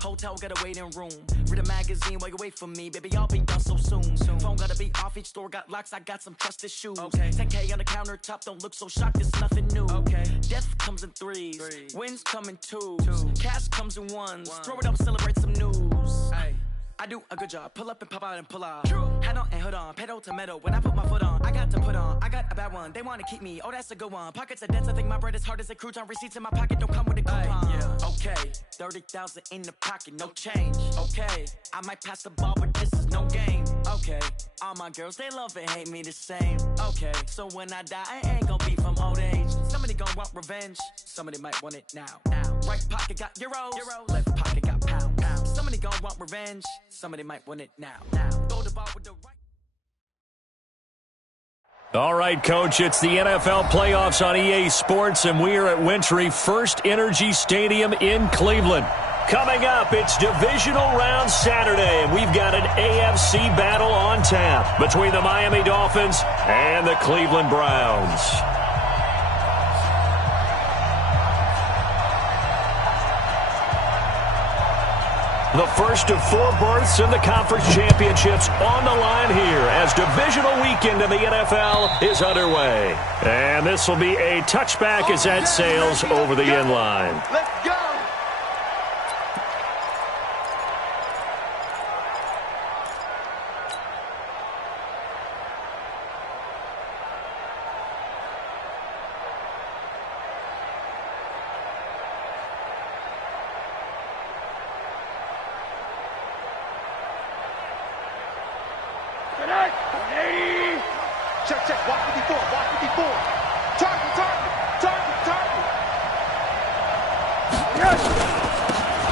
Hotel got a waiting room. Read a magazine while you wait for me. Baby, I'll be done so soon. Phone gotta be off, each store got locks. I got some trusted shoes. 10K on the countertop, don't look so shocked, it's nothing new. Death comes in threes. Wins come in twos. Cash comes in ones. Throw it up, celebrate some news. I do a good job, pull up and pop out and pull out. Hat on and hood on, pedal to metal. When I put my foot on, I got to put on. I got a bad one, they wanna keep me. Oh, that's a good one. Pockets are dense, I think my bread is hard as a crouton. Receipts in my pocket don't come with a coupon. Okay, 30,000 in the pocket, no change. Okay, I might pass the ball, but this is no game. Okay, all my girls, they love and hate me the same. Okay, so when I die, I ain't gonna be from old age. Somebody gon' want revenge, somebody might want it now. Right pocket got euros, left pocket got pounds. Somebody gon' want revenge, somebody might want it now. Throw the ball with the right. All right, Coach, it's the NFL playoffs on EA Sports, and we are at Wintry First Energy Stadium in Cleveland. Coming up, it's Divisional Round Saturday, and we've got an AFC battle on tap between the Miami Dolphins and the Cleveland Browns. The first of 4 berths in the conference championships on the line here as divisional weekend in the NFL is underway. And this will be a touchback as that sails over the end line. Let's go! Check, watch 54, watch 54. Target.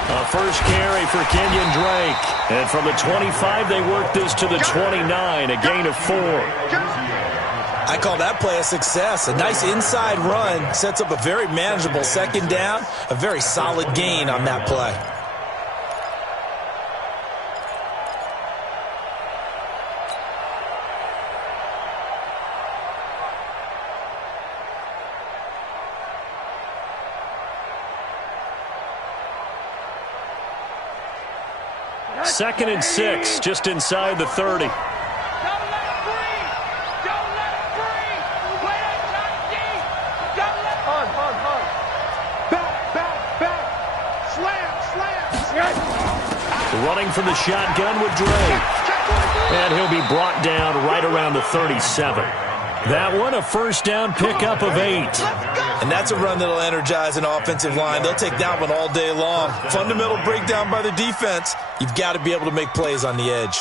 A first carry for Kenyon Drake. And from the 25, they work this to the 29, a gain of 4. I call that play a success. A nice inside run sets up a very manageable second down, a very solid gain on that play. Second and 6, just inside the 30. Don't let it breathe! Don't let it breathe! Play that shot deep! Don't let it... Hard. Back! Slam! Running from the shotgun with Drake. And he'll be brought down right around the 37. That one, a first down pickup of 8. And that's a run that'll energize an offensive line. They'll take that one all day long. Fundamental breakdown by the defense. You've got to be able to make plays on the edge.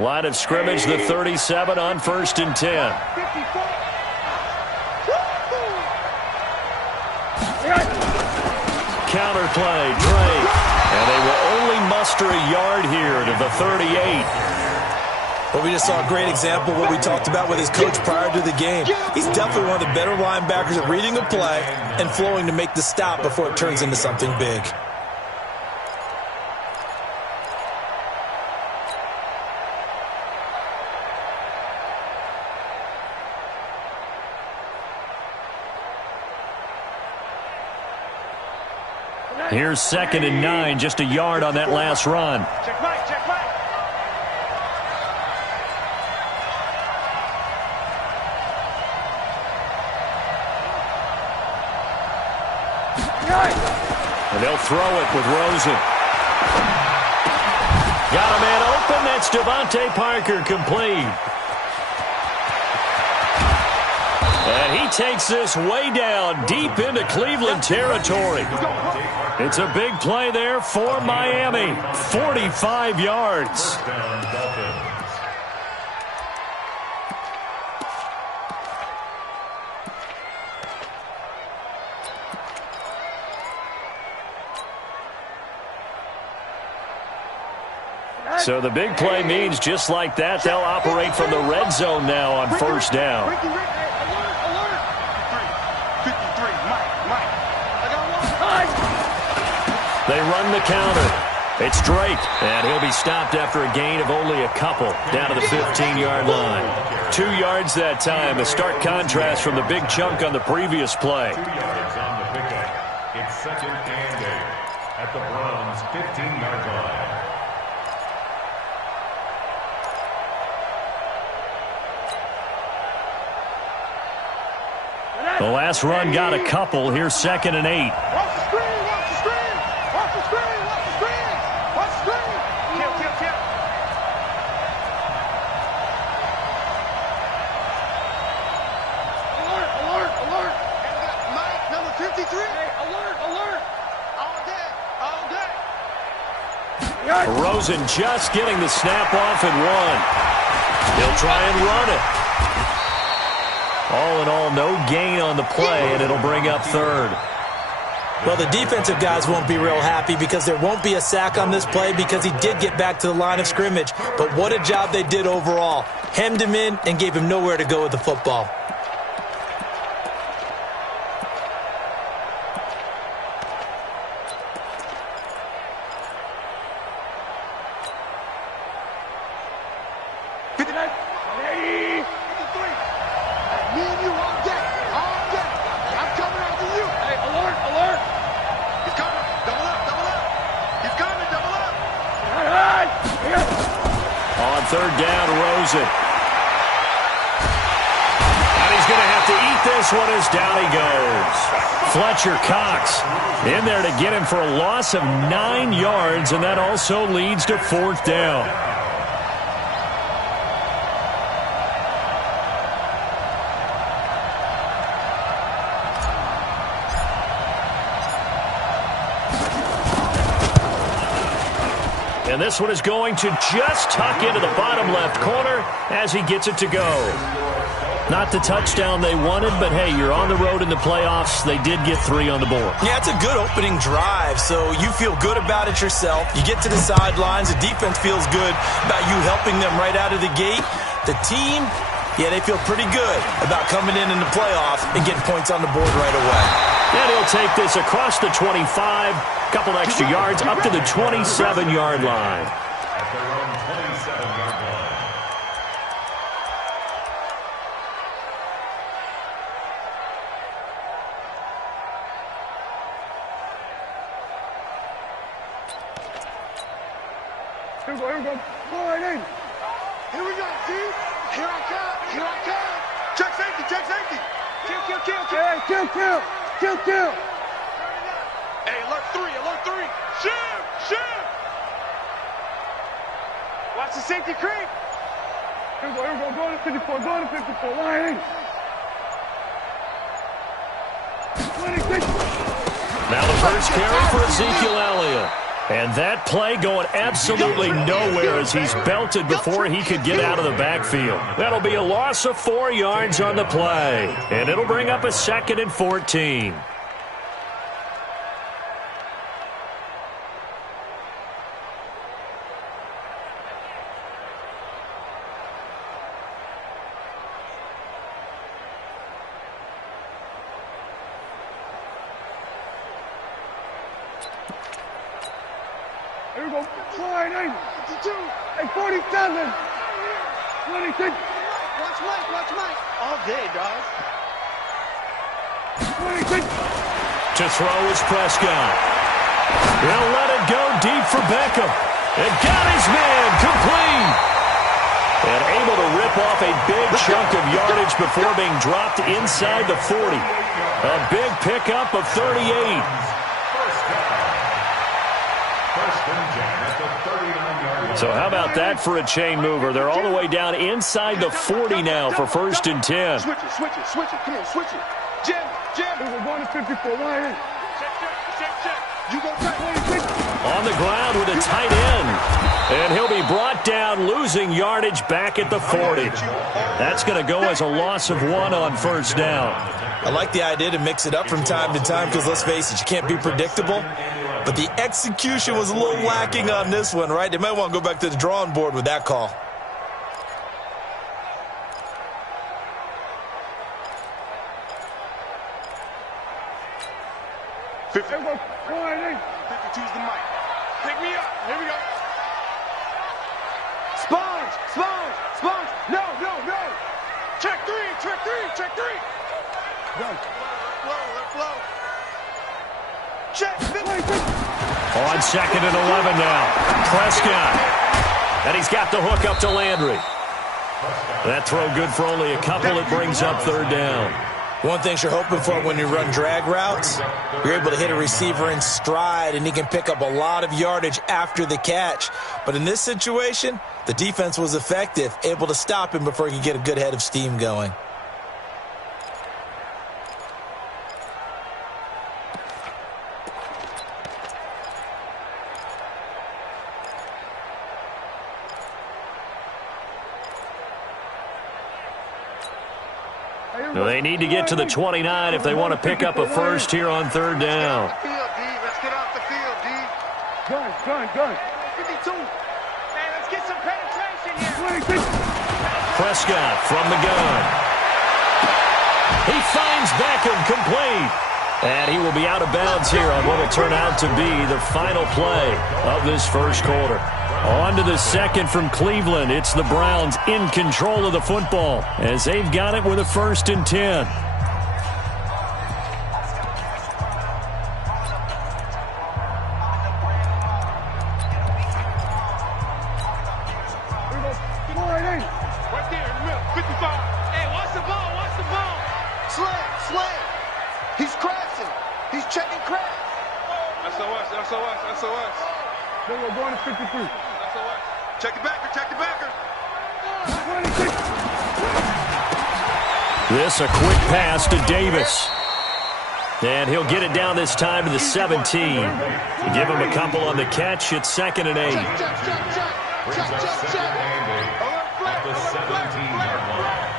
Line of scrimmage, the 37 on 1st and 10. Counter play, Drake. And they will only muster a yard here to the 38. Well, we just saw a great example of what we talked about with his coach prior to the game. He's definitely one of the better linebackers at reading a play and flowing to make the stop before it turns into something big. Here's 2nd and 9, just a yard on that last run. Check right. And they'll throw it with Rosen. Got a man open. That's Devontae Parker, complete. And he takes this way down, deep into Cleveland territory. It's a big play there for Miami. 45 yards. So the big play means just like that, they'll operate from the red zone now on first down. They run the counter. It's Drake, and he'll be stopped after a gain of only a couple down to the 15-yard line. 2 yards that time, a stark contrast from the big chunk on the previous play. 2 yards on the pickup. It's second and 8 at the Browns' 15-yard line. The last run got a couple. Here's second and 8. Watch the screen, watch the screen, watch the screen, watch the screen, watch the screen. Kill. Alert. Mike, number 53. Hey, alert. All day. Rosen just getting the snap off and 1. He'll try and run it. All in all, no gain on the play, and it'll bring up third. Well, the defensive guys won't be real happy because there won't be a sack on this play because he did get back to the line of scrimmage. But what a job they did overall. Hemmed him in and gave him nowhere to go with the football. Third down, Rosen. And he's going to have to eat this one as down he goes. Fletcher Cox in there to get him for a loss of 9 yards, and that also leads to fourth down. And this one is going to just tuck into the bottom left corner as he gets it to go. Not the touchdown they wanted, but hey, you're on the road in the playoffs. They did get 3 on the board. Yeah, it's a good opening drive, so you feel good about it yourself. You get to the sidelines. The defense feels good about you helping them right out of the gate. The team, yeah, they feel pretty good about coming in the playoff and getting points on the board right away. And he'll take this across the 25, couple extra yards, up to the 27-yard line. At their own 27-yard line. Here we go. Go right in. Here we go, see? Here I come. Check safety. Kill. Hey, alert 3. Shoot. Watch the safety creep. Here we go. Go to 54. Line in. 26. Now the first carry for Ezekiel Elliott. And that play going absolutely nowhere as he's belted before he could get out of the backfield. That'll be a loss of 4 yards on the play. And it'll bring up a 2nd and 14. Here we go. Slide in. 52. Hey, 47. 26. Watch Mike. All day, dog. 26. To throw is Prescott. He'll let it go deep for Beckham. And got his man complete. And able to rip off a big chunk of yardage before being dropped inside the 40. A big pickup of 38. So how about that for a chain mover? They're all the way down inside the 40 now for 1st and 10. Switch it. Come on, switch it. Jam. We're going to 54. Line in. Check. You go back. On the ground with a tight end. And he'll be brought down, losing yardage back at the 40. That's going to go as a loss of 1 on first down. I like the idea to mix it up from time to time because, let's face it, you can't be predictable. But the execution was a little lacking on this one, right? They might want to go back to the drawing board with that call. Everyone, 52's the mic. Pick me up. Here we go. Sponge. No. Check three. Go. Let flow. Check. On 2nd and 11 now. Prescott. And he's got the hook up to Landry. That throw good for only a couple. It brings up 3rd down. One thing you're hoping for when you run drag routes, you're able to hit a receiver in stride, and he can pick up a lot of yardage after the catch. But in this situation, the defense was effective, able to stop him before he could get a good head of steam going. They need to get to the 29 if they want to pick up a first here on 3rd down. Let's get off the field, D. Gun. 52. Man, let's get some penetration here. Prescott from the gun. He finds Beckham complete. And he will be out of bounds here on what will turn out to be the final play of this first quarter. On to the 2nd from Cleveland. It's the Browns in control of the football as they've got it with a 1st and 10. Right there in the middle. 55. Hey, watch the ball. Slay. He's crashing. He's checking crash. SOS. Then we're going to 53. Check the backer. This a quick pass to Davis. And he'll get it down this time to the 17. Give him a couple on the catch. It's 2nd and 8. Brings up 2nd and 8 at the 17-yard line.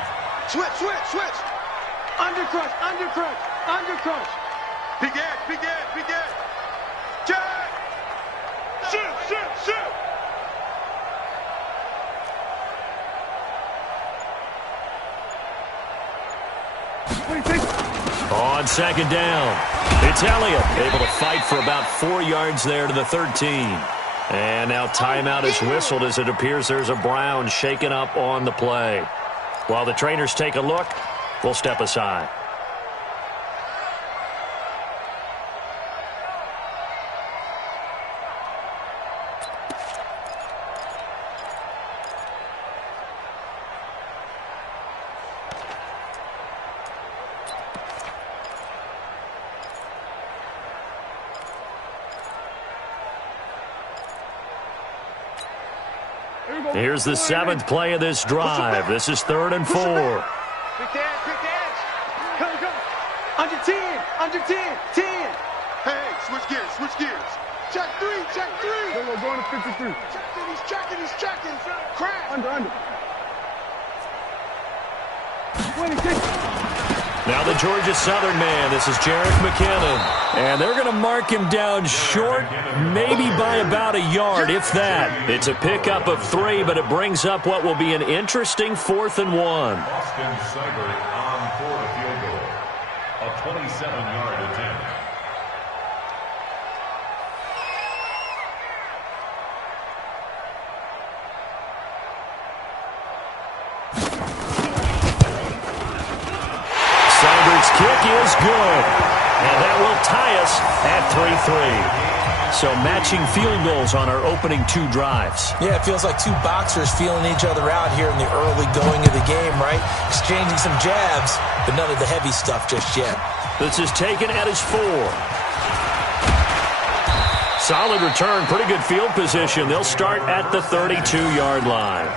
Switch. Undercrush. Big edge. Jack. Shoot. On 2nd down, it's Elliott, able to fight for about 4 yards there to the 13. And now timeout is whistled as it appears there's a Brown shaken up on the play. While the trainers take a look, we'll step aside. Here's the 7th play of this drive. This is 3rd and 4. Quick edge. Come. Under 10. 10. Hey, switch gears. Check three. We're going to 53. He's checking. Crash. Under. 26. Now the Georgia Southern man. This is Jerick McKinnon. And they're going to mark him down short, maybe by about a yard, if that. It's a pickup of 3, but it brings up what will be an interesting 4th and 1. Austin Seibert on for the field goal. A 27-yard attempt. Seibert's kick is good. And that will tie us at 3-3. So matching field goals on our opening 2 drives. Yeah, it feels like 2 boxers feeling each other out here in the early going of the game, right? Exchanging some jabs, but none of the heavy stuff just yet. This is taken at his 4. Solid return, pretty good field position. They'll start at the 32-yard line.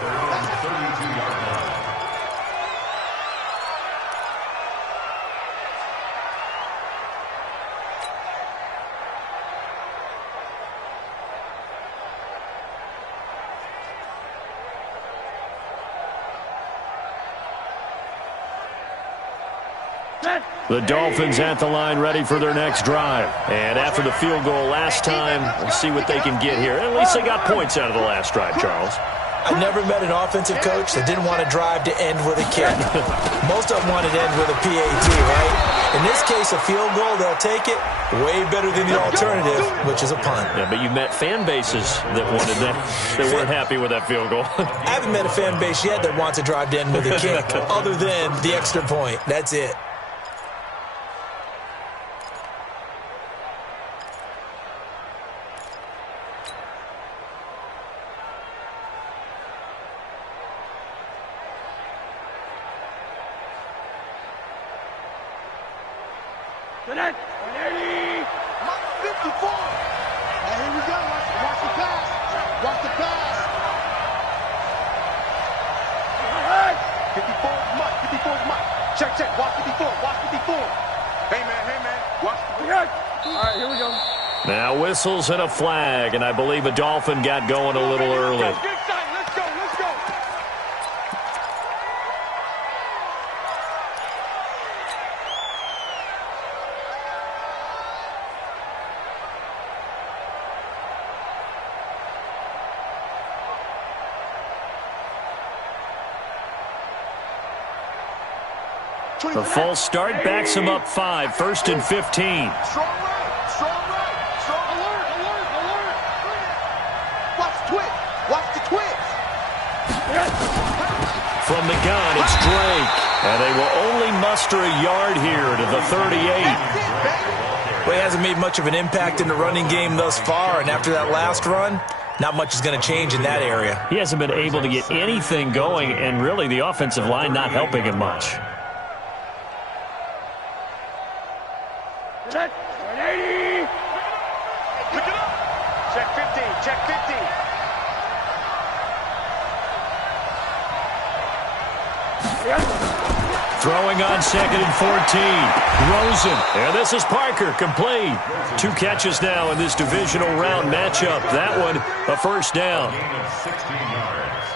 The Dolphins at the line ready for their next drive. And after the field goal last time, we'll see what they can get here. At least they got points out of the last drive, Charles. I never met an offensive coach that didn't want to drive to end with a kick. Most of them wanted to end with a PAT, right? In this case, a field goal, they'll take it. Way better than the alternative, which is a punt. Yeah, but you met fan bases that wanted that, that weren't happy with that field goal. I haven't met a fan base yet that wants to drive to end with a kick, other than the extra point. That's it. Connect. 180. 54. And here we go. Watch the pass. Watch the pass. 54 is Mike. 54 is Mike. Check, check. Watch 54. Watch 54. Hey, man. Watch 54. All right, here we go. Now whistles and a flag, and I believe a Dolphin got going a little early. Let's go. Let's go. The false start backs him up 5, 1st and 15. Strong right. Alert. Watch twitch. Watch the twitch. From the gun, it's Drake. And they will only muster a yard here to the 38. Well, he hasn't made much of an impact in the running game thus far, and after that last run, not much is going to change in that area. He hasn't been able to get anything going, and really the offensive line not helping him much. Connect. 180. Pick it up. Check 15. Check 15. Throwing on 2nd and 14. Rosen. And this is Parker, complete. 2 catches now in this divisional round matchup. That one, a first down. Gain of 16 yards.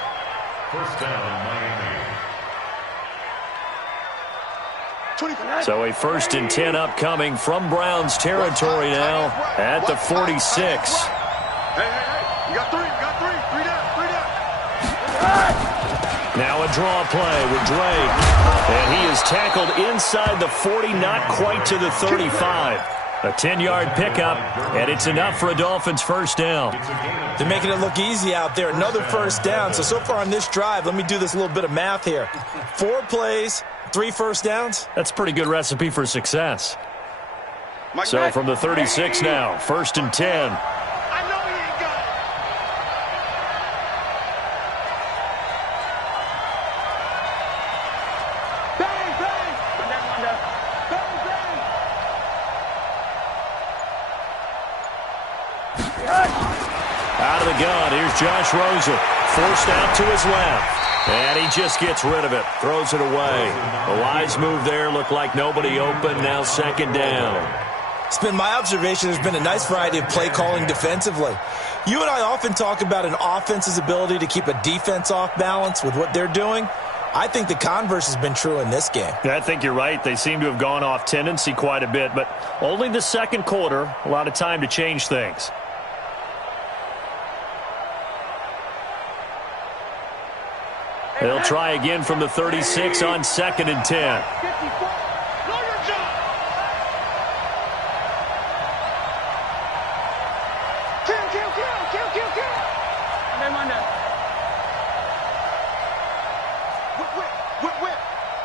First down, Miami. So a 1st and 10 upcoming from Browns territory now at the 46. Hey. You got 3. 3 down. Now a draw play with Drake. And he is tackled inside the 40, not quite to the 35. A 10-yard pickup, and it's enough for a Dolphins first down. They're making it look easy out there. Another first down. So far on this drive, let me do this little bit of math here. 4 plays, 3 first downs. That's a pretty good recipe for success. So from the 36 now, 1st and 10. I know he ain't got it. Bang. Out of the gun, here's Josh Rosen. Forced out to his left. And he just gets rid of it. Throws it away. The wise move there. Looked like nobody open. Now 2nd down. It's been my observation there's been a nice variety of play calling defensively. You and I often talk about an offense's ability to keep a defense off balance with what they're doing. I think the converse has been true in this game. Yeah, I think you're right. They seem to have gone off tendency quite a bit, but only the 2nd quarter. A lot of time to change things. They'll try again from the 36 on 2nd and 10. Whip.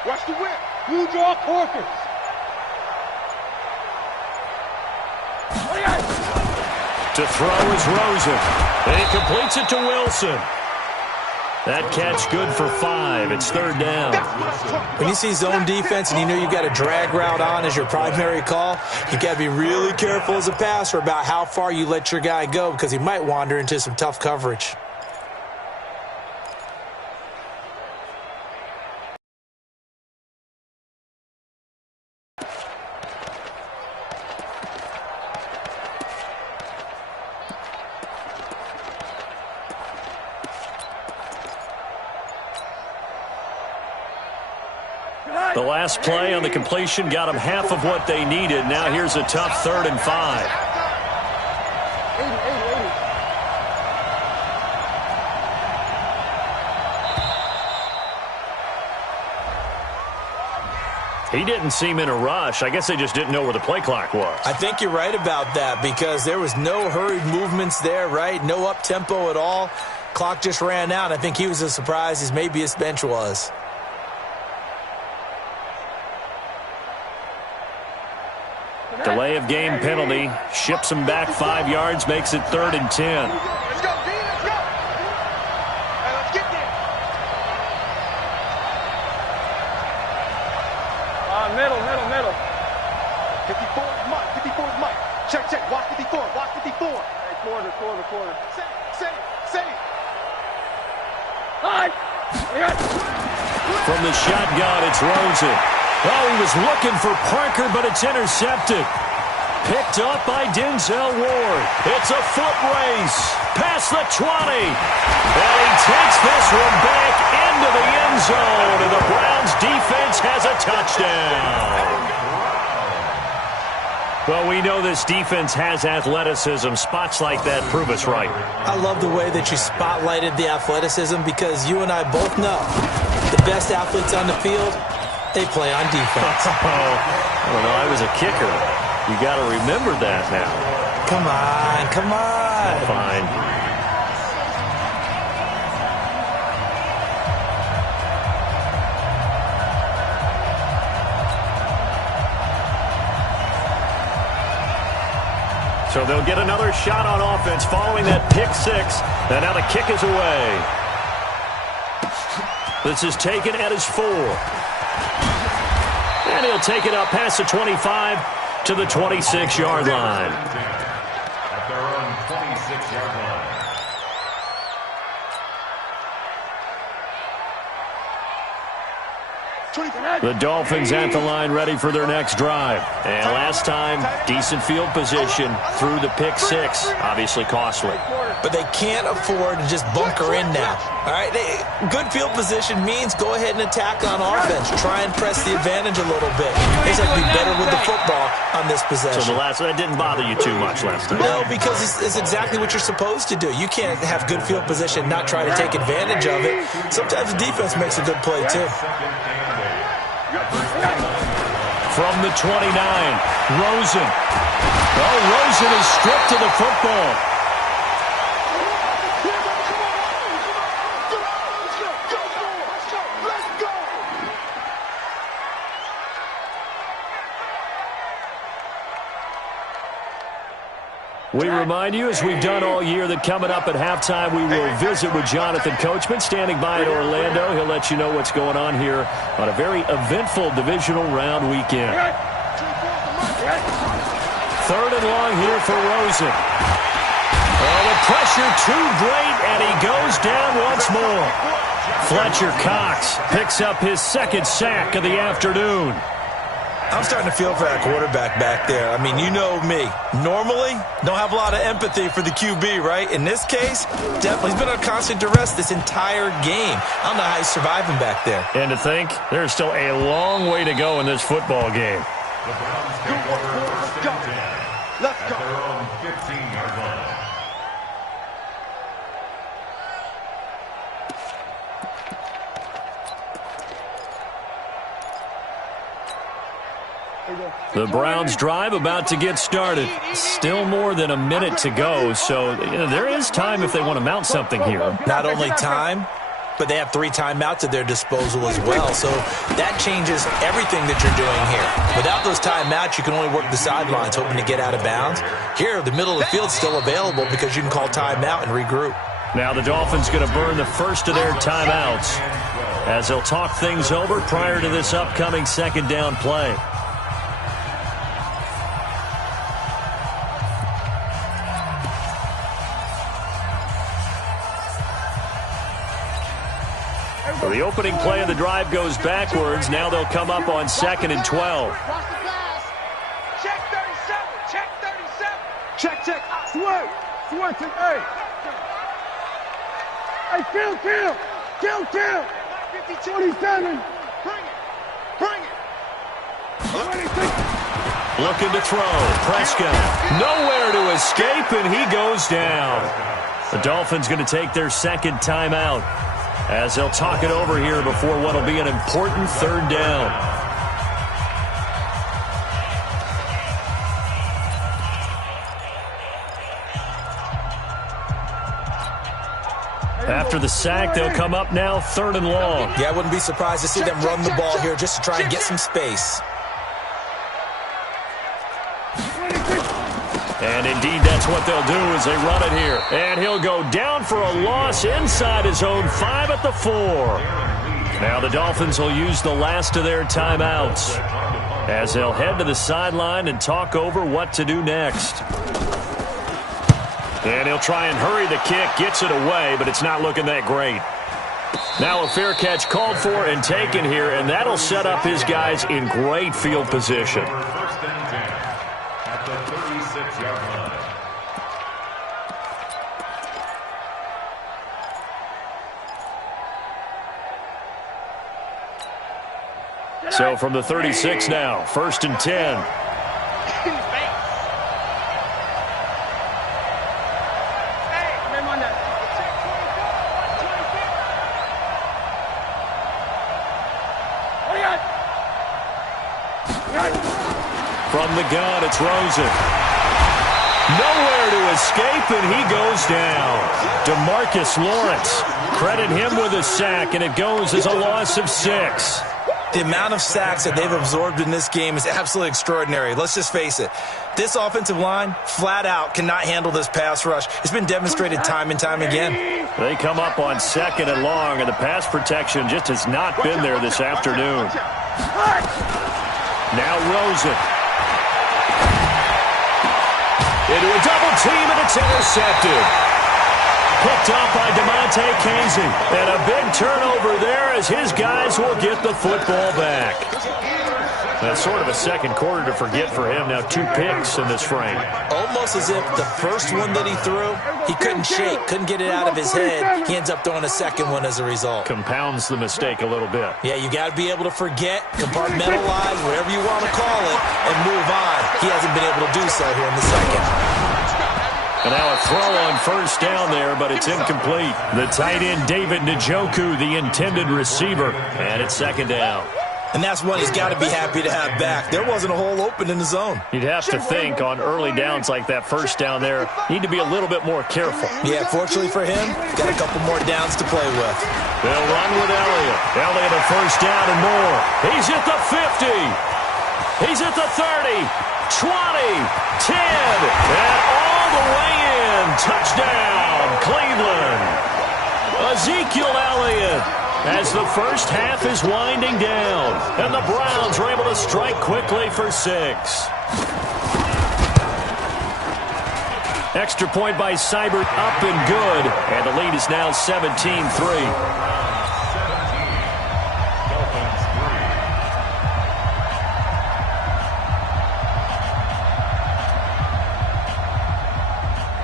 Watch the whip. You draw Corkers. To throw is Rosen. And he completes it to Wilson. That catch good for 5. It's 3rd down. When you see zone defense and you know you've got a drag route on as your primary call, you've got to be really careful as a passer about how far you let your guy go because he might wander into some tough coverage. The last play on the completion got them half of what they needed. Now here's a tough 3rd and 5. He didn't seem in a rush. I guess they just didn't know where the play clock was. I think you're right about that because there was no hurried movements there, right? No up-tempo at all. Clock just ran out. I think he was as surprised as maybe his bench was. Delay of game penalty. Ships him back 5 yards, makes it 3rd and 10. Let's go, D, let's go. Hey, let's get there. Middle. 54 is Mike. Check. Watch 54. Hey, quarter. Say. Hi. From the shotgun, it's Rosen. Oh, he was looking for Parker, but it's intercepted. Picked up by Denzel Ward. It's a foot race. Past the 20. And he takes this one back into the end zone. And the Browns defense has a touchdown. Well, we know this defense has athleticism. Spots like that prove us right. I love the way that you spotlighted the athleticism because you and I both know the best athletes on the field, they play on defense. I don't know. I was a kicker. You got to remember that now. Come on. Fine. So they'll get another shot on offense following that pick 6. And now the kick is away. This is taken at his 4. And he'll take it up past the 25 to the 26-yard line. At their own 26-yard line. The Dolphins at the line ready for their next drive. And last time, decent field position through the pick 6. Obviously costly. But they can't afford to just bunker in now. All right, good field position means go ahead and attack on offense. Try and press the advantage a little bit. They have to be better with the football on this possession. So that didn't bother you too much last time. No, because it's exactly what you're supposed to do. You can't have good field position, not try to take advantage of it. Sometimes the defense makes a good play too. From the 29, Rosen. Oh, Rosen is stripped to the football. We remind you, as we've done all year, that coming up at halftime, we will visit with Jonathan Coachman, standing by in Orlando. He'll let you know what's going on here on a very eventful divisional round weekend. 3rd and long here for Rosen. Oh, the pressure too great, and he goes down once more. Fletcher Cox picks up his 2nd sack of the afternoon. I'm starting to feel for that quarterback back there. I mean, you know me. Normally, don't have a lot of empathy for the QB, right? In this case, definitely. He's been on constant duress this entire game. I don't know how he's surviving back there. And to think, there's still a long way to go in this football game. The Browns take over 1st and 10. Let's go. At their own 15-yard line. The Browns drive about to get started. Still more than a minute to go, so there is time if they want to mount something here. Not only time, but they have 3 timeouts at their disposal as well, so that changes everything that you're doing here. Without those timeouts, you can only work the sidelines, hoping to get out of bounds. Here, the middle of the field's still available because you can call timeout and regroup. Now the Dolphins going to burn the first of their timeouts as they'll talk things over prior to this upcoming 2nd down play. So the opening play of the drive goes backwards. Now they'll come up on 2nd and 12. Check 37. Check. Swerve. Hey. Hey, kill. 27. Bring it. Bring it. Looking to throw. Prescott nowhere to escape, and he goes down. The Dolphins going to take their second timeout as they'll talk it over here before what will be an important third down. After the sack, they'll come up now 3rd and long. Yeah, I wouldn't be surprised to see them run the ball here just to try and get some space. And indeed, that's what they'll do as they run it here. And he'll go down for a loss inside his own 5 at the 4. Now the Dolphins will use the last of their timeouts as they'll head to the sideline and talk over what to do next. And he'll try and hurry the kick, gets it away, but it's not looking that great. Now a fair catch called for and taken here, and that'll set up his guys in great field position. First and 10 at the 36-yard line. So from the 36 now, 1st and 10. From the gun, it's Rosen. Nowhere to escape, and he goes down. DeMarcus Lawrence. Credit him with a sack, and it goes as a loss of 6. The amount of sacks that they've absorbed in this game is absolutely extraordinary. Let's just face it. This offensive line, flat out, cannot handle this pass rush. It's been demonstrated time and time again. They come up on 2nd and long, and the pass protection just has not been there this afternoon. Now Rosen. Into a double team, and it's intercepted. Picked up by DeMonte Casey. And a big turnover there as his guys will get the football back. That's sort of a second quarter to forget for him. Now 2 picks in this frame. Almost as if the first one that he threw, he couldn't shake, couldn't get it out of his head. He ends up throwing a second one as a result. Compounds the mistake a little bit. Yeah, you got to be able to forget, compartmentalize, whatever you want to call it, and move on. He hasn't been able to do so here in the second. And now a throw on 1st down there, but it's incomplete. The tight end, David Njoku, the intended receiver. And it's 2nd down. And that's one he's got to be happy to have back. There wasn't a hole open in the zone. You'd have to think on early downs like that 1st down there, need to be a little bit more careful. Yeah, fortunately for him, got a couple more downs to play with. They'll run with Elliott. Elliott a 1st down and more. He's at the 50. He's at the 30, 20, 10, and all the way in. Touchdown, Cleveland. Ezekiel Elliott. As the first half is winding down, and the Browns are able to strike quickly for 6. Extra point by Seibert, up and good, and the lead is now 17-3.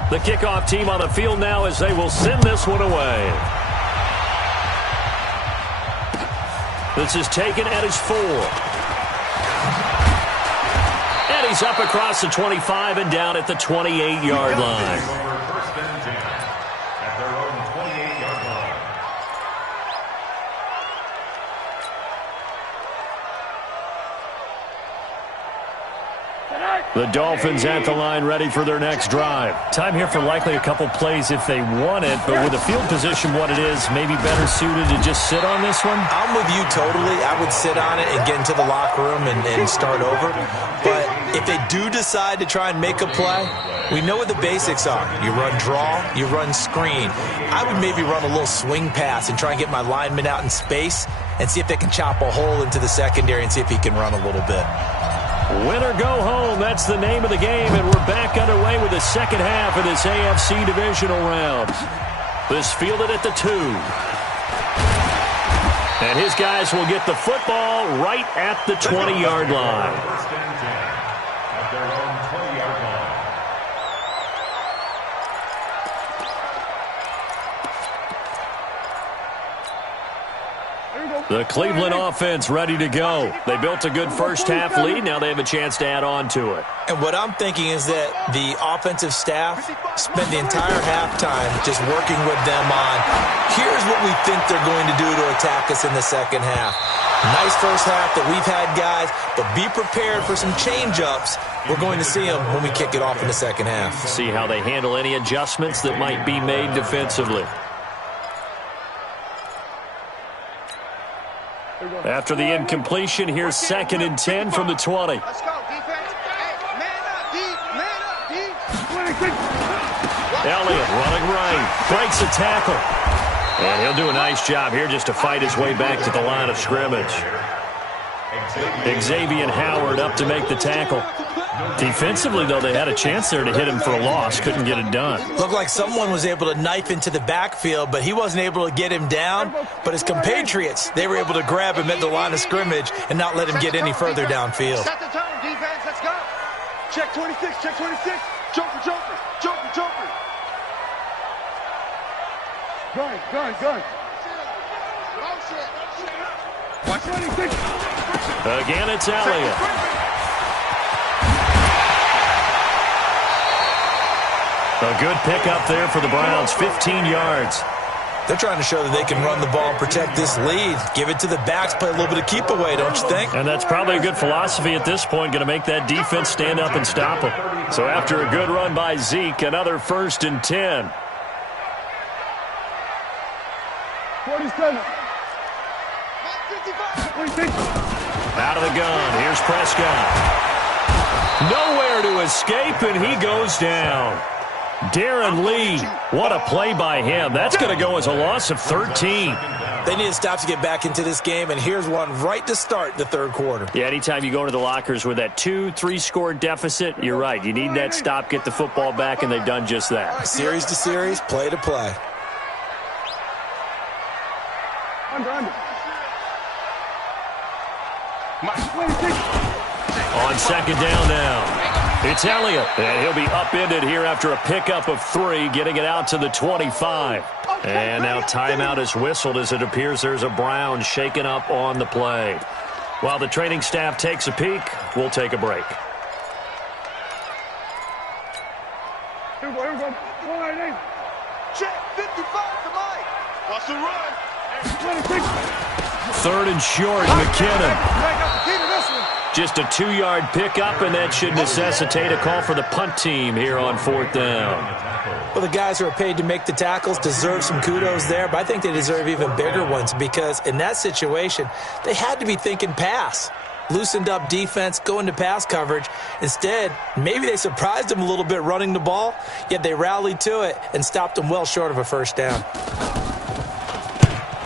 The kickoff team on the field now as they will send this one away. This is taken at his 4. And he's up across the 25 and down at the 28-yard line. First and 10 at their own 28-yard line. The Dolphins at the line ready for their next drive. Time here for likely a couple plays if they want it, but with the field position what it is, maybe better suited to just sit on this one? I'm with you totally. I would sit on it and get into the locker room and start over. But if they do decide to try and make a play, we know what the basics are. You run draw, you run screen. I would maybe run a little swing pass and try and get my lineman out in space and see if they can chop a hole into the secondary and see if he can run a little bit. Win or go home, that's the name of the game, and we're back underway with the second half of this AFC divisional round. This fielded at the 2. And his guys will get the football right at the 20-yard line. First and 10 at their own 20-yard line. There you go, The Cleveland offense ready to go. They built a good first-half lead. Now they have a chance to add on to it. And what I'm thinking is that the offensive staff spent the entire halftime just working with them on, here's what we think they're going to do to attack us in the second half. Nice first half that we've had, guys, but be prepared for some change-ups. We're going to see them when we kick it off in the second half. See how they handle any adjustments that might be made defensively. After the incompletion, here's 2nd and 10 from the 20. Let's go, defense. Hey, man up, D. Elliott running right, breaks a tackle. And he'll do a nice job here just to fight his way back to the line of scrimmage. Xavier Howard up to make the tackle. Defensively, though, they had a chance there to hit him for a loss. Couldn't get it done. Looked like someone was able to knife into the backfield, but he wasn't able to get him down. But his compatriots, they were able to grab him at the line of scrimmage and not let him get any further downfield. Set the tone, defense. Let's go. Check 26, check 26. Joker, joker, joker, joker. Gun. Watch 26. Again, it's Elliott. A good pickup there for the Browns, 15 yards. They're trying to show that they can run the ball and protect this lead. Give it to the backs, play a little bit of keep away, don't you think? And that's probably a good philosophy at this point, going to make that defense stand up and stop them. So after a good run by Zeke, another 1st and 10. 47. Out of the gun, here's Prescott. Nowhere to escape, and he goes down. Darren Lee, what a play by him. That's going to go as a loss of 13. They need to stop to get back into this game, and here's one right to start the third quarter. Yeah, anytime you go into the lockers with that 2-3 score deficit, you're right. You need that stop, get the football back, and they've done just that. Series to series, play to play. Under. On 2nd down now. It's Elliott, and he'll be upended here after a pickup of 3, getting it out to the 25. And now timeout is whistled as it appears there's a Brown shaken up on the play. While the training staff takes a peek, we'll take a break. Here we go. 198. Check 55 to Mike. What's the run? 26. 3rd and short, McKinnon. Back up the key to this one. Just a 2-yard pickup, and that should necessitate a call for the punt team here on 4th down. Well, the guys who are paid to make the tackles deserve some kudos there, but I think they deserve even bigger ones because in that situation, they had to be thinking pass. Loosened up defense, going to pass coverage. Instead, maybe they surprised them a little bit running the ball, yet they rallied to it and stopped them well short of a 1st down.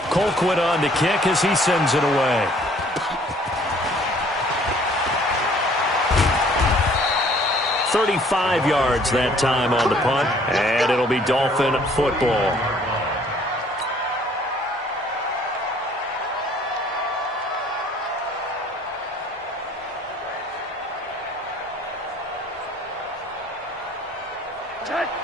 Colquitt on to kick as he sends it away. "35 yards that time on the punt, and it'll be Dolphin football.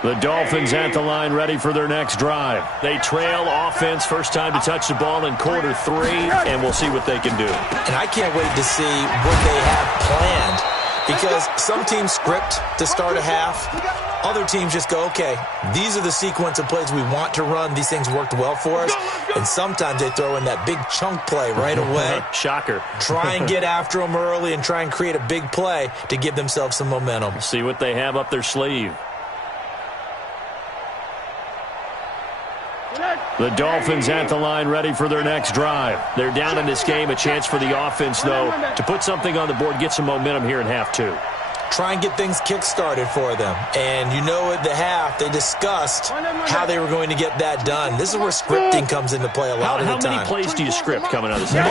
The Dolphins at the line ready for their next drive. They trail offense, first time to touch the ball in quarter 3, and we'll see what they can do. And I can't wait to see what they have planned because some teams script to start a half. Other teams just go, okay, these are the sequence of plays we want to run. These things worked well for us. And sometimes they throw in that big chunk play right away. Shocker. Try and get after them early and try and create a big play to give themselves some momentum. See what they have up their sleeve. The Dolphins at the line ready for their next drive. They're down in this game. A chance for the offense, though, to put something on the board, get some momentum here in half 2. Try and get things kick-started for them. And you know at the half, they discussed how they were going to get that done. This is where scripting comes into play a lot of the time. How many plays do you script coming out of this half?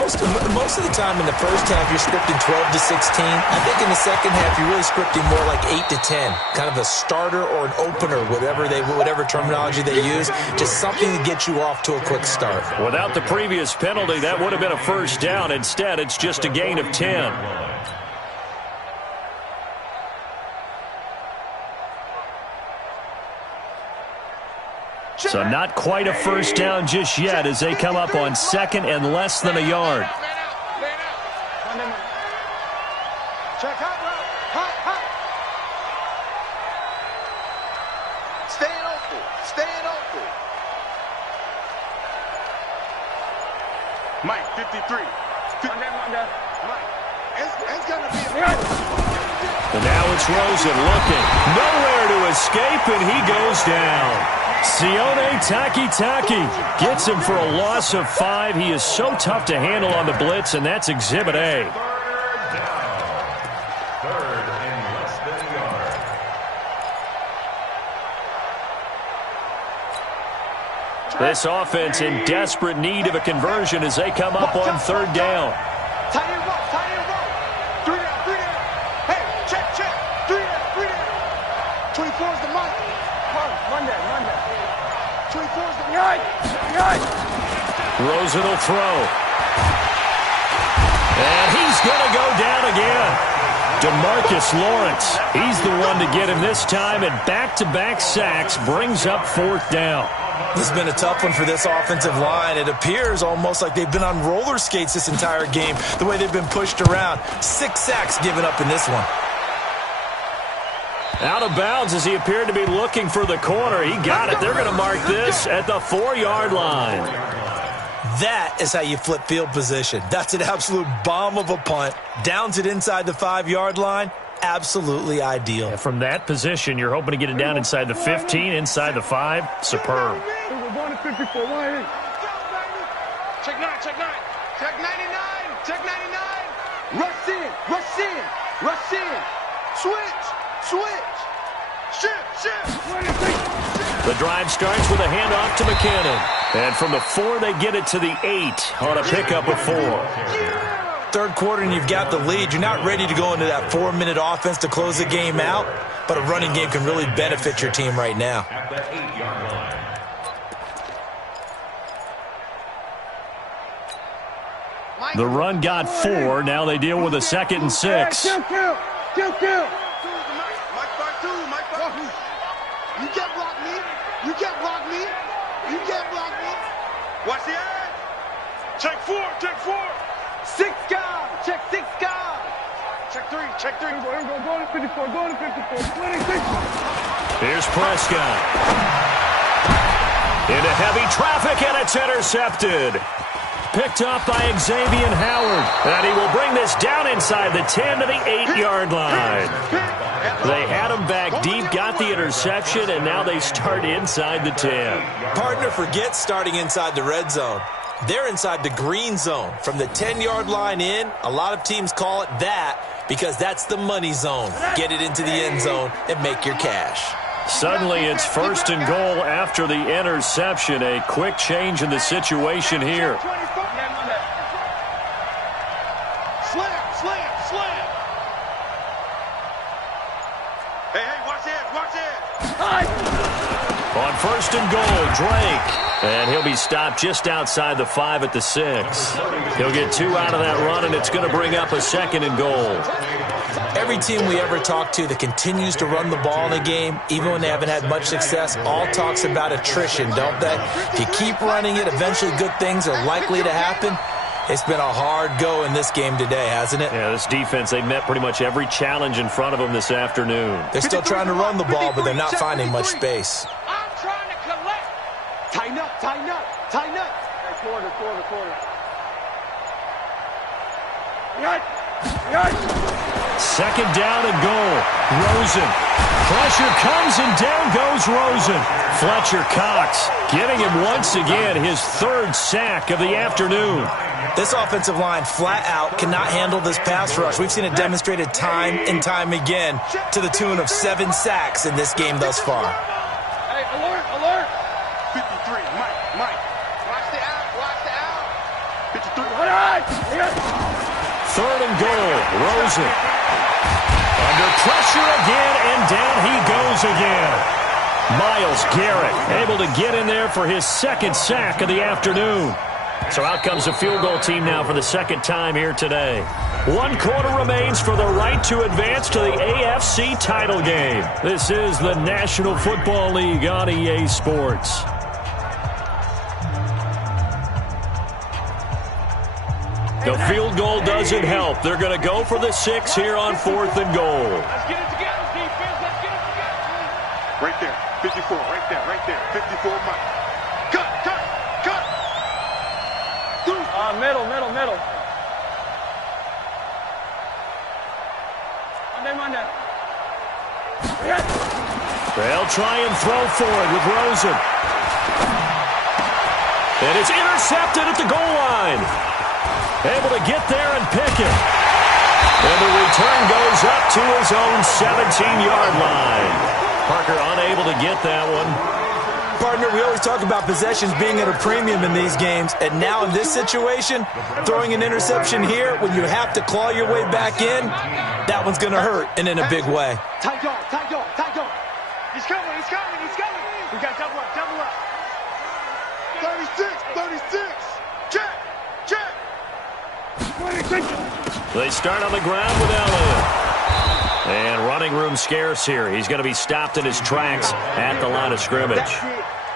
Most of the time in the first half, you're scripting 12 to 16. I think in the second half, you're really scripting more like 8 to 10. Kind of a starter or an opener, whatever terminology they use. Just something to get you off to a quick start. Without the previous penalty, that would have been a 1st down. Instead, it's just a gain of 10. So not quite a first down just yet as they come up on second and less than a yard. Check hot route. Hot. Staying open. Mike, 53. Mike, it's going to be a... And now it's Rosen looking. Nowhere to escape, and he goes down. Sione Takitaki gets him for a loss of 5. He is so tough to handle on the blitz, and that's Exhibit A. Third and less than a yard. This offense in desperate need of a conversion as they come up on third down. Tight end roll. 3 down. Hey, check. 3 down. 24 is the Mike. Monday. 24 is the Mike. Rosen will throw. And he's going to go down again. DeMarcus Lawrence, he's the one to get him this time, and back-to-back sacks brings up fourth down. This has been a tough one for this offensive line. It appears almost like they've been on roller skates this entire game, the way they've been pushed around. 6 sacks given up in this one. Out of bounds as he appeared to be looking for the corner. He got it. They're going to mark this at the 4-yard line. That is how you flip field position. That's an absolute bomb of a punt. Downs it inside the 5-yard line. Absolutely ideal. And from that position, you're hoping to get it down inside the 15, inside the 5. Superb. We're going to 54. Check 99. Check 99. Rush in. Switch. Shift. The drive starts with a handoff to McKinnon. And from the 4, they get it to the 8 on a pickup of 4. Third quarter and you've got the lead. You're not ready to go into that 4-minute offense to close the game out, but a running game can really benefit your team right now. At the 8-yard line. The run got 4. Now they deal with a 2nd and 6. Kill. Mike 5-2. You can't block me. Watch the edge. Check 4. 6 guard. Check 6 guard. Check 3. Go to 54. Here's Prescott. Into heavy traffic, and it's intercepted. Picked up by Xavier Howard. And he will bring this down inside the 10 to the 8-yard line. They had him back deep, got the interception, and now they start inside the 10. Partner forgets starting inside the red zone. They're inside the green zone. From the 10-yard line in, a lot of teams call it that because that's the money zone. Get it into the end zone and make your cash. Suddenly it's 1st and goal after the interception. A quick change in the situation here. Slam. Hey, watch it. On 1st and goal, Drake. And he'll be stopped just outside the 5 at the 6. He'll get 2 out of that run, and it's going to bring up a 2nd and goal. Every team we ever talk to that continues to run the ball in a game, even when they haven't had much success, all talks about attrition, don't they? If you keep running it, eventually good things are likely to happen. It's been a hard go in this game today, hasn't it? Yeah, this defense, they met pretty much every challenge in front of them this afternoon. They're still trying to run the ball, but they're not finding much space. I'm trying to collect. Tighten up. Hey, quarter. Second down and goal. Rosen. Pressure comes and down goes Rosen. Fletcher Cox getting him once again his 3rd sack of the afternoon. This offensive line flat out cannot handle this pass rush. We've seen it demonstrated time and time again to the tune of 7 sacks in this game thus far. Hey, alert. 53, Mike. Watch the out. 53. 3rd and goal. Rosen. Under pressure again, and down he goes again. Myles Garrett able to get in there for his 2nd sack of the afternoon. So out comes the field goal team now for the 2nd time here today. 1 quarter remains for the right to advance to the AFC title game. This is the National Football League on EA Sports. The field goal doesn't help. They're going to go for the 6 here on 4th and goal. Let's get it together, defense. Let's get it together. Right there. 54. Right there. Right there. 54, Mike. Cut. Middle. Monday. They'll try and throw for it with Rosen. And it's intercepted at the goal line. Able to get there and pick it. And the return goes up to his own 17-yard line. Parker unable to get that one. Partner, we always talk about possessions being at a premium in these games, and now in this situation, throwing an interception here when you have to claw your way back in, that one's going to hurt, and in a big way. Tight dog. He's coming. We got double up. 36. Check. 26. They start on the ground with Elliott. And running room scarce here. He's going to be stopped in his tracks at the line of scrimmage.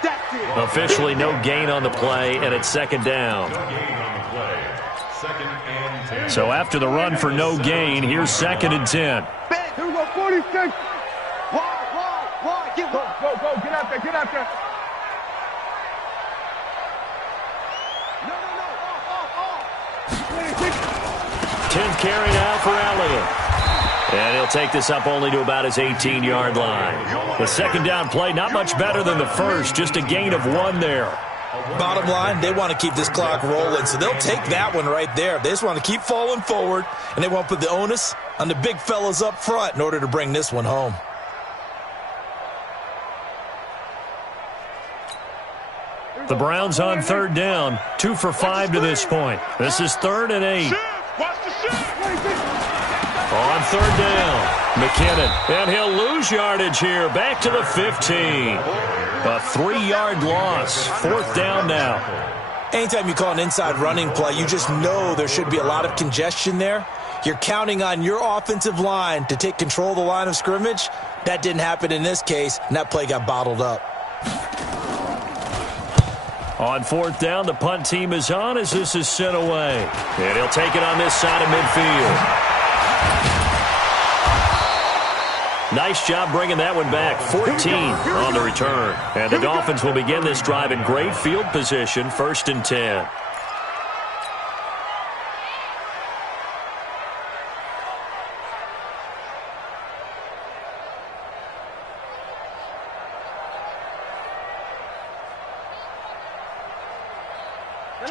That's it. Officially no gain on the play, and it's 2nd down. So after the run for no gain, here's 2nd and 10. Here we go, 46. Wide. Go. Get out there. No. Off. 10th carry now for Elliott. And he'll take this up only to about his 18-yard line. The 2nd down play, not much better than the first, just a gain of 1 there. Bottom line, they want to keep this clock rolling, so they'll take that one right there. They just want to keep falling forward, and they won't put the onus on the big fellas up front in order to bring this one home. The Browns on 3rd down, 2 for 5 to this point. This is 3rd and 8. Watch the shift. On 3rd down, McKinnon, and he'll lose yardage here, back to the 15. A 3-yard loss, 4th down now. Anytime you call an inside running play, you just know there should be a lot of congestion there. You're counting on your offensive line to take control of the line of scrimmage. That didn't happen in this case, and that play got bottled up. On 4th down, the punt team is on as this is sent away. And he'll take it on this side of midfield. Nice job bringing that one back. 14 on the return. And the Dolphins will begin this drive in great field position, 1st and 10.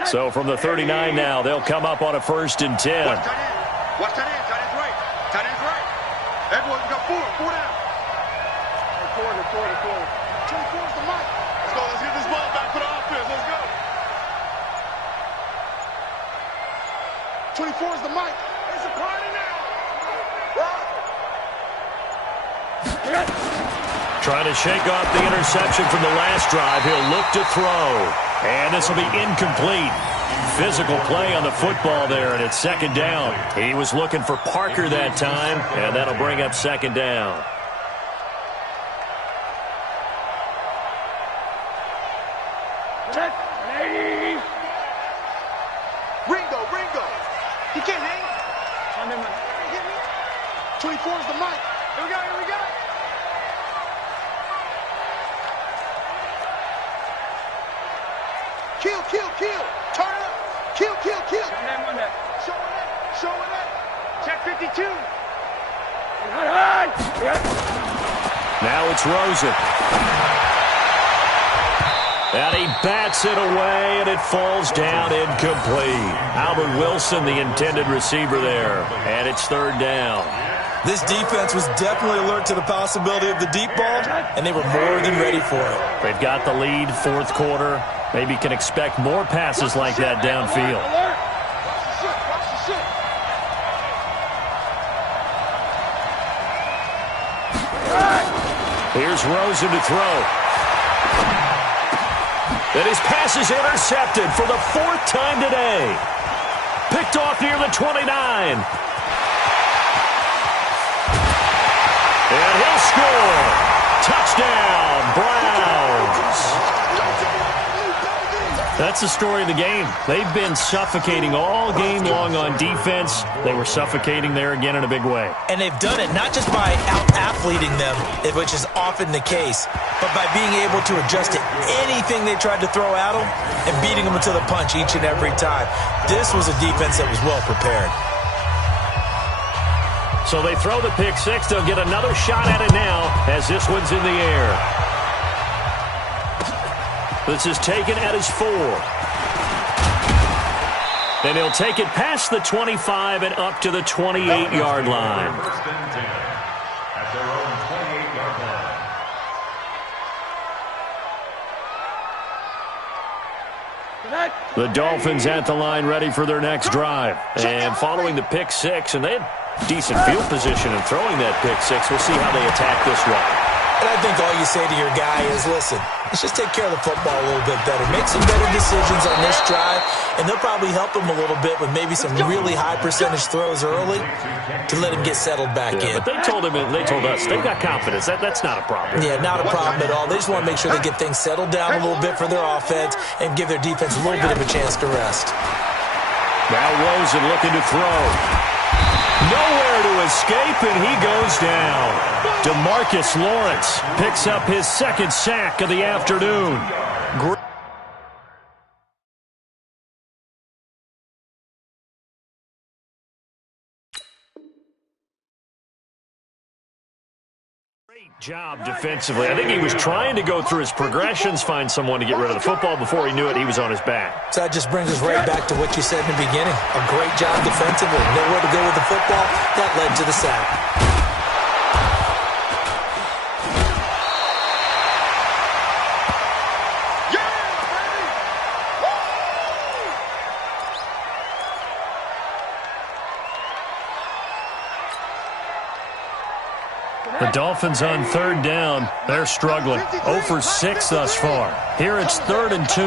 So from the 39 now, they'll come up on a 1st and 10. Watch that end. Tight end's right. Everyone's got 4 down. Quarter. 24's the mic. Let's get this ball back for the offense. Let's go. 24's the mic. It's a party now. Trying to shake off the interception from the last drive. He'll look to throw. And this will be incomplete. Physical play on the football there, and it's 2nd down. He was looking for Parker that time, and that'll bring up 2nd down. Ringo. He can't hang. 24's the mic. Here we go. Kill. Turn it up. Kill. Showing that. Check 52. Now it's Rosen. And he bats it away, and it falls down incomplete. Albert Wilson, the intended receiver there. And it's 3rd down. This defense was definitely alert to the possibility of the deep ball, and they were more than ready for it. They've got the lead, 4th quarter. Maybe can expect more passes like that downfield. Watch the shit. Here's Rosen to throw. And his pass is intercepted for the 4th time today. Picked off near the 29. And he'll score. Touchdown, Browns. That's the story of the game. They've been suffocating all game long on defense. They were suffocating there again in a big way. And they've done it not just by out-athleting them, which is often the case, but by being able to adjust to anything they tried to throw at them and beating them to the punch each and every time. This was a defense that was well prepared. So they throw the pick six. They'll get another shot at it now as this one's in the air. This is taken at his 4. And he'll take it past the 25 and up to the 28-yard line. First and 10 at their own 28-yard line. The Dolphins at the line ready for their next drive. And following the pick six, and they had decent field position in throwing that pick six. We'll see how they attack this one. And I think all you say to your guy is, listen, let's just take care of the football a little bit better. Make some better decisions on this drive, and they'll probably help him a little bit with maybe some really high percentage throws early to let him get settled back in. But they told us, they've got confidence. That's not a problem. Yeah, not a problem at all. They just want to make sure they get things settled down a little bit for their offense and give their defense a little bit of a chance to rest. Now Rosen looking to throw. Nowhere to escape, and he goes down. DeMarcus Lawrence picks up his second sack of the afternoon. Great job defensively. I think he was trying to go through his progressions, find someone to get rid of the football. Before he knew it, he was on his back. So that just brings us right back to what you said in the beginning. A great job defensively. Nowhere to go with the football. That led to the sack. The Dolphins on third down. They're struggling. 0 for 6 thus far. Here it's 3rd and 2.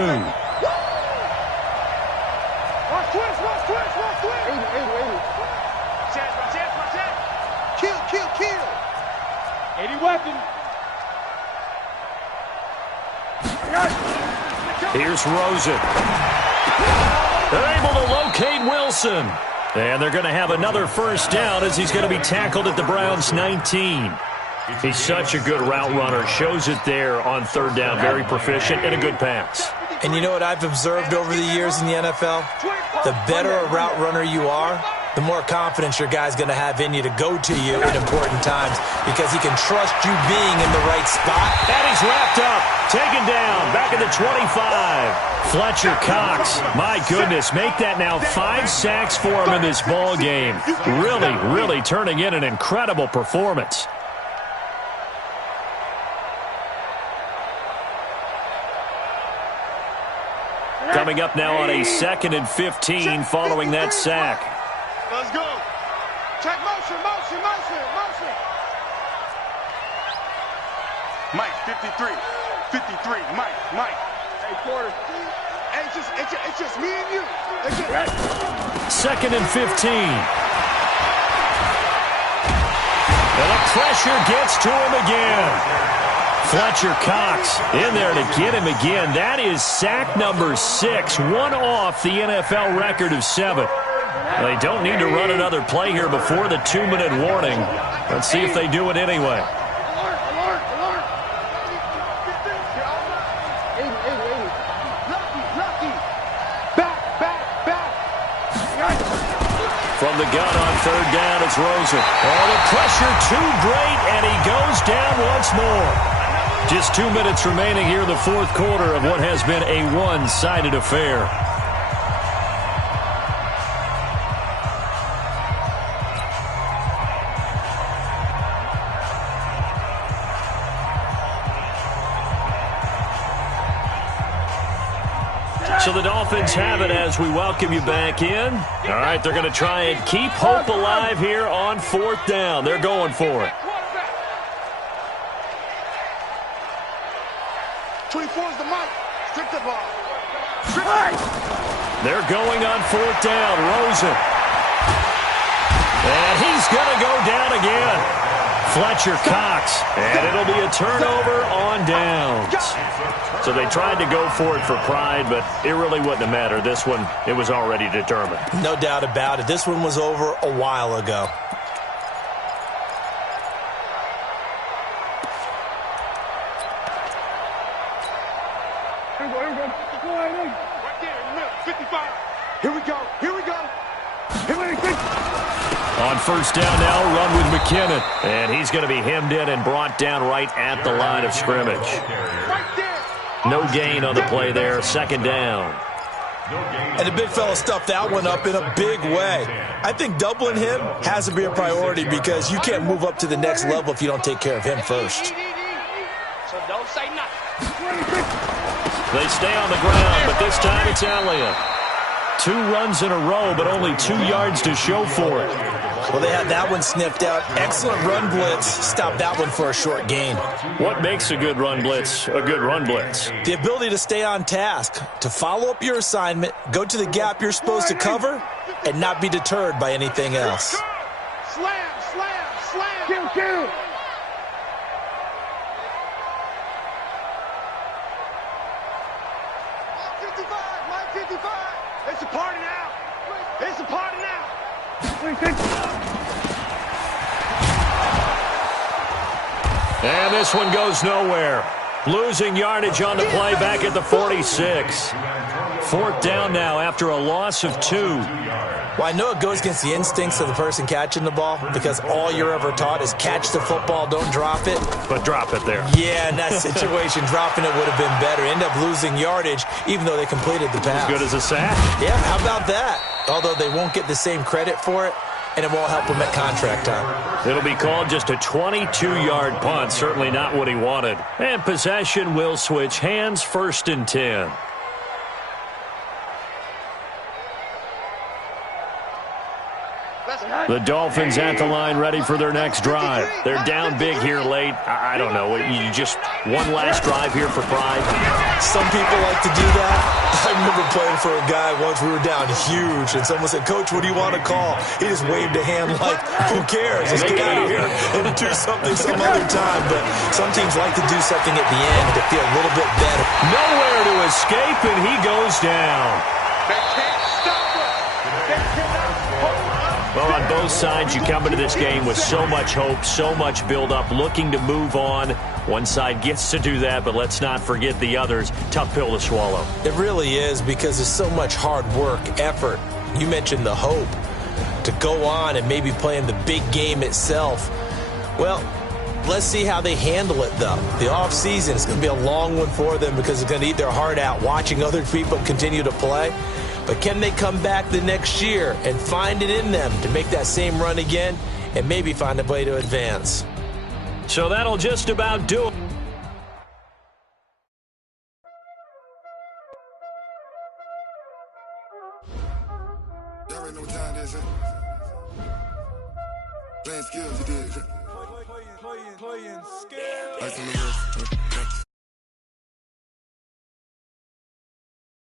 Watch twist. 80. Kill. 80 weapon. Here's Rosen. They're able to locate Wilson. And they're going to have another first down as he's going to be tackled at the Browns' 19. He's such a good route runner. Shows it there on third down. Very proficient and a good pass. And you know what I've observed over the years in the NFL? The better a route runner you are, the more confidence your guy's going to have in you to go to you at important times because he can trust you being in the right spot. And he's wrapped up, taken down, back at the 25. Fletcher Cox, my goodness, make that now 5 sacks for him in this ball game. Really turning in an incredible performance. Coming up now on a 2nd and 15 following that sack. Let's go. Check motion. Mike, 53, Mike. Hey, quarter. Hey, it's just me and you. 2nd and 15. And the pressure gets to him again. Fletcher Cox in there to get him again. That is sack number 6, one off the NFL record of 7. They don't need to run another play here before the 2-minute warning. Let's see if they do it anyway. From the gun on third down, it's Rosen. Oh, the pressure too great, and he goes down once more. Just 2 minutes remaining here in the fourth quarter of what has been a one-sided affair. So the Dolphins have it as we welcome you back in. All right, they're going to try and keep hope alive here on 4th down. They're going for it. 24 is the mic. Strict the ball. They're going on 4th down. Rosen. And he's going to go down again. Fletcher Cox, and it'll be a turnover on downs. So they tried to go for it for pride, but it really wouldn't have mattered. This one, it was already determined. No doubt about it. This one was over a while ago. Here we go. Here we go. On first down now, run with McKinnon. And he's going to be hemmed in and brought down right at the line of scrimmage. No gain on the play there. Second down. And the big fella stuffed that one up in a big way. I think doubling him has to be a priority because you can't move up to the next level if you don't take care of him first. So don't say nothing. They stay on the ground, but this time it's Elliott. 2 runs in a row, but only 2 yards to show for it. Well, they had that one sniffed out. Excellent run blitz. Stopped that one for a short gain. What makes a good run blitz a good run blitz? The ability to stay on task, to follow up your assignment, go to the gap you're supposed to cover, and not be deterred by anything else. Slam, slam, slam. Kill. It's a party now. It's a party now. And this one goes nowhere. Losing yardage on the play back at the 46. 4th down now after a loss of 2. Well, I know it goes against the instincts of the person catching the ball because all you're ever taught is catch the football, don't drop it. But drop it there. Yeah, in that situation, dropping it would have been better. End up losing yardage even though they completed the pass. As good as a sack. Yeah, how about that? Although they won't get the same credit for it, and it won't help him at contract time. It'll be called just a 22-yard punt. Certainly not what he wanted. And possession will switch hands. 1st and 10. The Dolphins at the line ready for their next drive. They're down big here late. I don't know. You just one last drive here for pride? Some people like to do that. I remember playing for a guy once. We were down huge, and someone said, "Coach, what do you want to call?" He just waved a hand like, "Who cares? Let's get out of here and do something some other time." But some teams like to do something at the end to feel a little bit better. Nowhere to escape, and he goes down. They can't stop us. They cannot hold us. Well, on both sides, you come into this game with so much hope, so much build-up, looking to move on. One side gets to do that, but let's not forget the others. Tough pill to swallow. It really is because there's so much hard work, effort. You mentioned the hope to go on and maybe play in the big game itself. Well, let's see how they handle it, though. The offseason is going to be a long one for them because they're going to eat their heart out watching other people continue to play. But can they come back the next year and find it in them to make that same run again and maybe find a way to advance? So that'll just about do it. Y'all already know what time it is, Playing skills, you did. Playing skills.